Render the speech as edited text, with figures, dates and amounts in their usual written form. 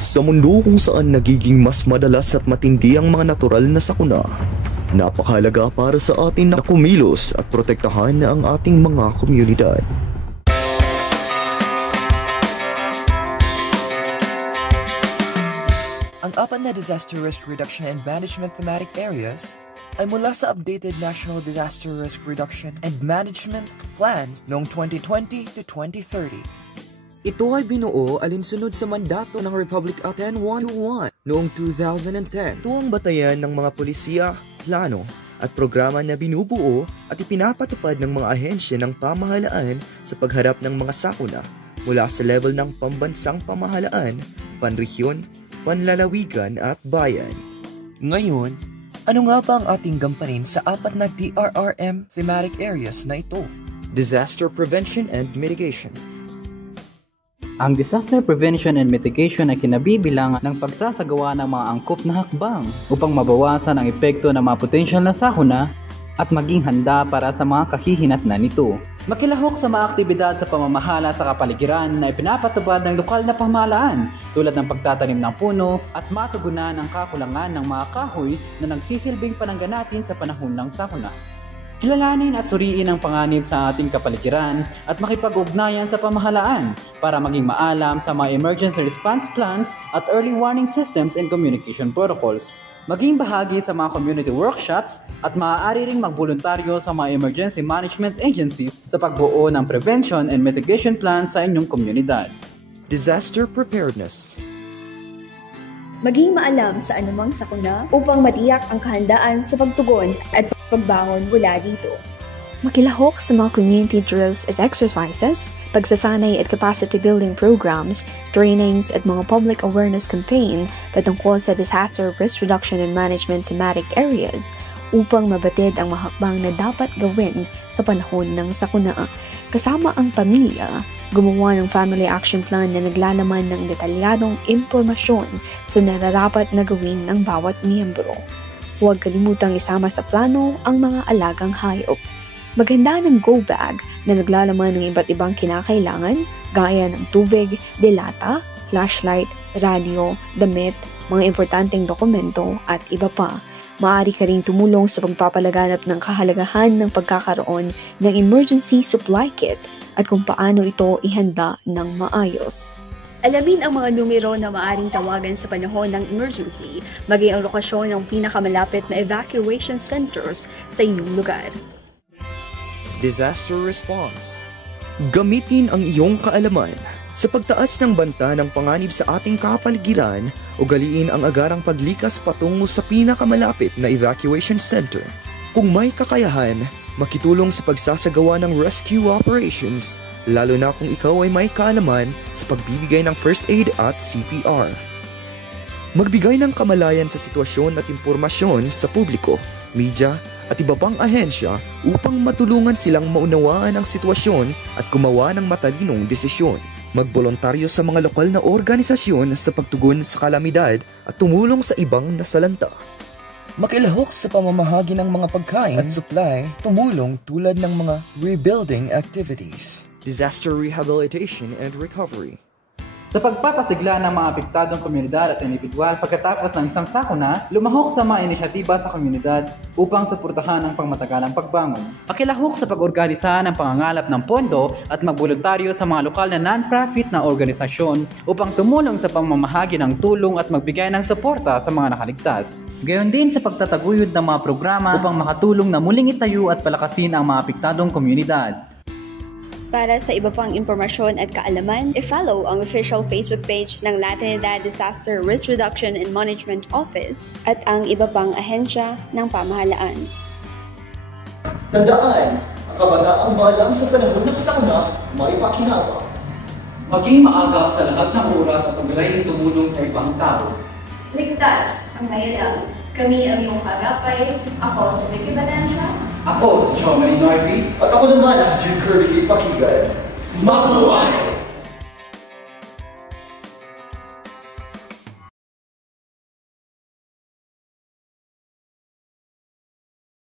Sa mundo kung saan nagiging mas madalas at matindi ang mga natural na sakuna, napakahalaga para sa atin na kumilos at protektahan ang ating mga komunidad. Ang apat na Disaster Risk Reduction and Management Thematic Areas ay mula sa updated National Disaster Risk Reduction and Management Plans noong 2020 to 2030. Ito ay binuo alinsunod sa mandato ng Republic Act 101 noong 2010. Ito ang batayan ng mga pulisya, plano at programa na binubuo at ipinapatupad ng mga ahensya ng pamahalaan sa pagharap ng mga sakuna mula sa level ng pambansang pamahalaan, panrehiyon, panlalawigan at bayan. Ngayon, ano nga ba ang ating gampanin sa apat na DRRM thematic areas na ito? Disaster Prevention and Mitigation. Ang disaster prevention and mitigation ay kinabibilangan ng pagsasagawa ng mga angkop na hakbang upang mabawasan ang epekto ng mga potensyal na sakuna at maging handa para sa mga kahihinatnan nito. Makilahok sa mga aktibidad sa pamamahala sa kapaligiran na ipinapatupad ng lokal na pamahalaan tulad ng pagtatanim ng puno at matugunan ang kakulangan ng mga kahoy na nagsisilbing panangganatin sa panahon ng sakuna. Kilalanin at suriin ang panganib sa ating kapaligiran at makipag-ugnayan sa pamahalaan para maging maalam sa mga emergency response plans at early warning systems and communication protocols. Maging bahagi sa mga community workshops at maaari ring magboluntaryo sa mga emergency management agencies sa pagbuo ng prevention and mitigation plans sa inyong komunidad. Disaster Preparedness. Maging maalam sa anumang sakuna upang matiyak ang kahandaan sa pagtugon at pagbangon mula dito. Makilahok sa mga community drills at exercises, pagsasanay at capacity building programs, trainings at mga public awareness campaign patungkol sa disaster risk reduction and management thematic areas upang mabatid ang mahakbang na dapat gawin sa panahon ng sakuna. Kasama ang pamilya, gumawa ng family action plan na naglalaman ng detalyadong impormasyon sa nararapat na gawin ng bawat miyembro. Huwag kalimutang isama sa plano ang mga alagang hayop. Maghanda ng go bag na naglalaman ng iba't ibang kinakailangan gaya ng tubig, delata, flashlight, radio, damit, mga importanteng dokumento at iba pa. Maaari ka ring tumulong sa pagpapalaganap ng kahalagahan ng pagkakaroon ng emergency supply kit at kung paano ito ihanda ng maayos. Alamin ang mga numero na maaaring tawagan sa panahon ng emergency, maging ang lokasyon ng pinakamalapit na evacuation centers sa inyong lugar. Disaster Response. Gamitin ang iyong kaalaman sa pagtaas ng banta ng panganib sa ating kapaligiran, ugaliin ang agarang paglikas patungo sa pinakamalapit na evacuation center. Kung may kakayahan, makitulong sa pagsasagawa ng rescue operations, lalo na kung ikaw ay may kaalaman sa pagbibigay ng first aid at CPR. Magbigay ng kamalayan sa sitwasyon at impormasyon sa publiko, media, at iba pang ahensya upang matulungan silang maunawaan ang sitwasyon at gumawa ng matalinong desisyon. Magbolontaryo sa mga lokal na organisasyon sa pagtugon sa kalamidad at tumulong sa ibang nasalanta. Makilahok sa pamamahagi ng mga pagkain at supply, tumulong tulad ng mga rebuilding activities. Disaster Rehabilitation and Recovery. Sa pagpapasigla ng mga apektadong komunidad at individual pagkatapos ng isang sakuna, lumahok sa mga inisyatiba sa komunidad upang suportahan ang pangmatagalang pagbangon. Pakilahok sa pag-organisa ng pangangalap ng pondo at magboluntaryo sa mga lokal na non-profit na organisasyon upang tumulong sa pamamahagi ng tulong at magbigay ng suporta sa mga nakaligtas. Gayon din sa pagtataguyod ng mga programa upang makatulong na muling itayo at palakasin ang mga apektadong komunidad. Para sa iba pang impormasyon at kaalaman, i-follow ang official Facebook page ng La Trinidad Disaster Risk Reduction and Management Office at ang iba pang ahensya ng pamahalaan. Tandaan, ang kabataang balang sa panahon ng sakuna, may pakinabang. Maging maagap sa lahat ng oras at paglaing tumulong sa ibang tao. Ligtas ang nayalang. Kami ang iyong agapay. Ako si Vicky Valencia. Ako si Chomari Norby. At ako naman si Jim Kirby Pakigan. Mabuhay!